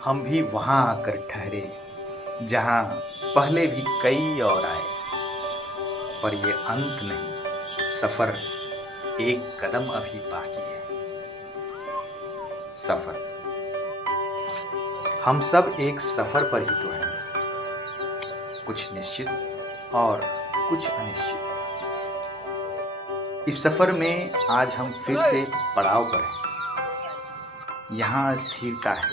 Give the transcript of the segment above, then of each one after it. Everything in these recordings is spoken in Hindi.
हम भी वहां आकर ठहरे जहां पहले भी कई और आए, पर ये अंत नहीं, सफर एक कदम अभी बाकी है। सफर, हम सब एक सफर पर ही तो हैं, कुछ निश्चित और कुछ अनिश्चित। इस सफर में आज हम फिर से पड़ाव पर हैं। यहाँ स्थिरता है,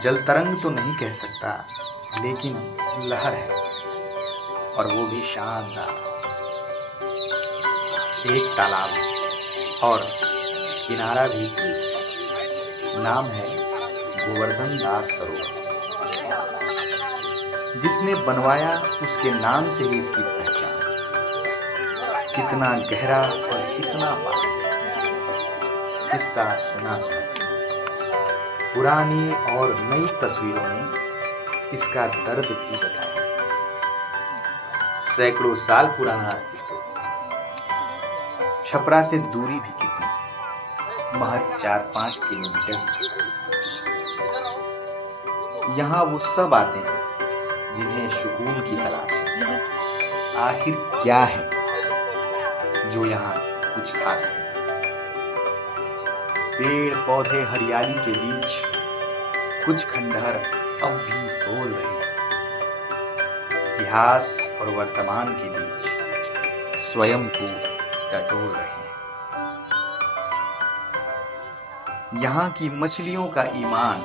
जल तरंग तो नहीं कह सकता, लेकिन लहर है, और वो भी शानदार। एक तालाब है और किनारा भी ठीक। नाम है गोवर्धन दास सरोवर। जिसने बनवाया उसके नाम से ही इसकी पहचान। कितना गहरा और कितना पार, किस्सा सुना सुना, पुरानी और नई तस्वीरों ने इसका दर्द भी बताया। सैकड़ों साल पुराना अस्तित्व, छपरा से दूरी भी कितनी, महज 4-5 किलोमीटर। यहाँ वो सब आते हैं जिन्हें सुकून की तलाश है। आखिर क्या है जो यहाँ कुछ खास है? पेड़ पौधे हरियाली के बीच कुछ खंडहर अब भी बोल रहे हैं। इतिहास और वर्तमान के बीच स्वयं को टटोल रहे हैं। यहाँ की मछलियों का ईमान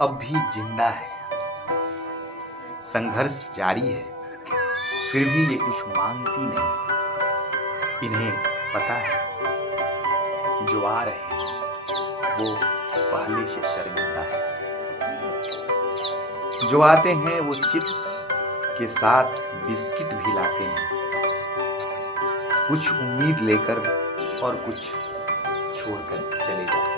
अब भी जिंदा है। संघर्ष जारी है, फिर भी ये कुछ मांगती नहीं। इन्हें पता है जो आ रहे हैं वो पहले से शर्मिंदा है। जो आते हैं वो चिप्स के साथ बिस्किट भी लाते हैं, कुछ उम्मीद लेकर और कुछ छोड़कर चले जाते हैं।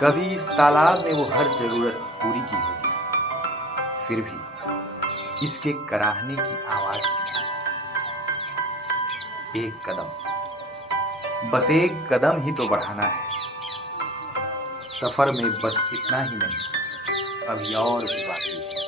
कभी इस तालाब ने वो हर जरूरत पूरी की होगी, फिर भी इसके कराहने की आवाज की। एक कदम, बस एक कदम ही तो बढ़ाना है। सफर में बस इतना ही नहीं, अभी और भी बाकी है।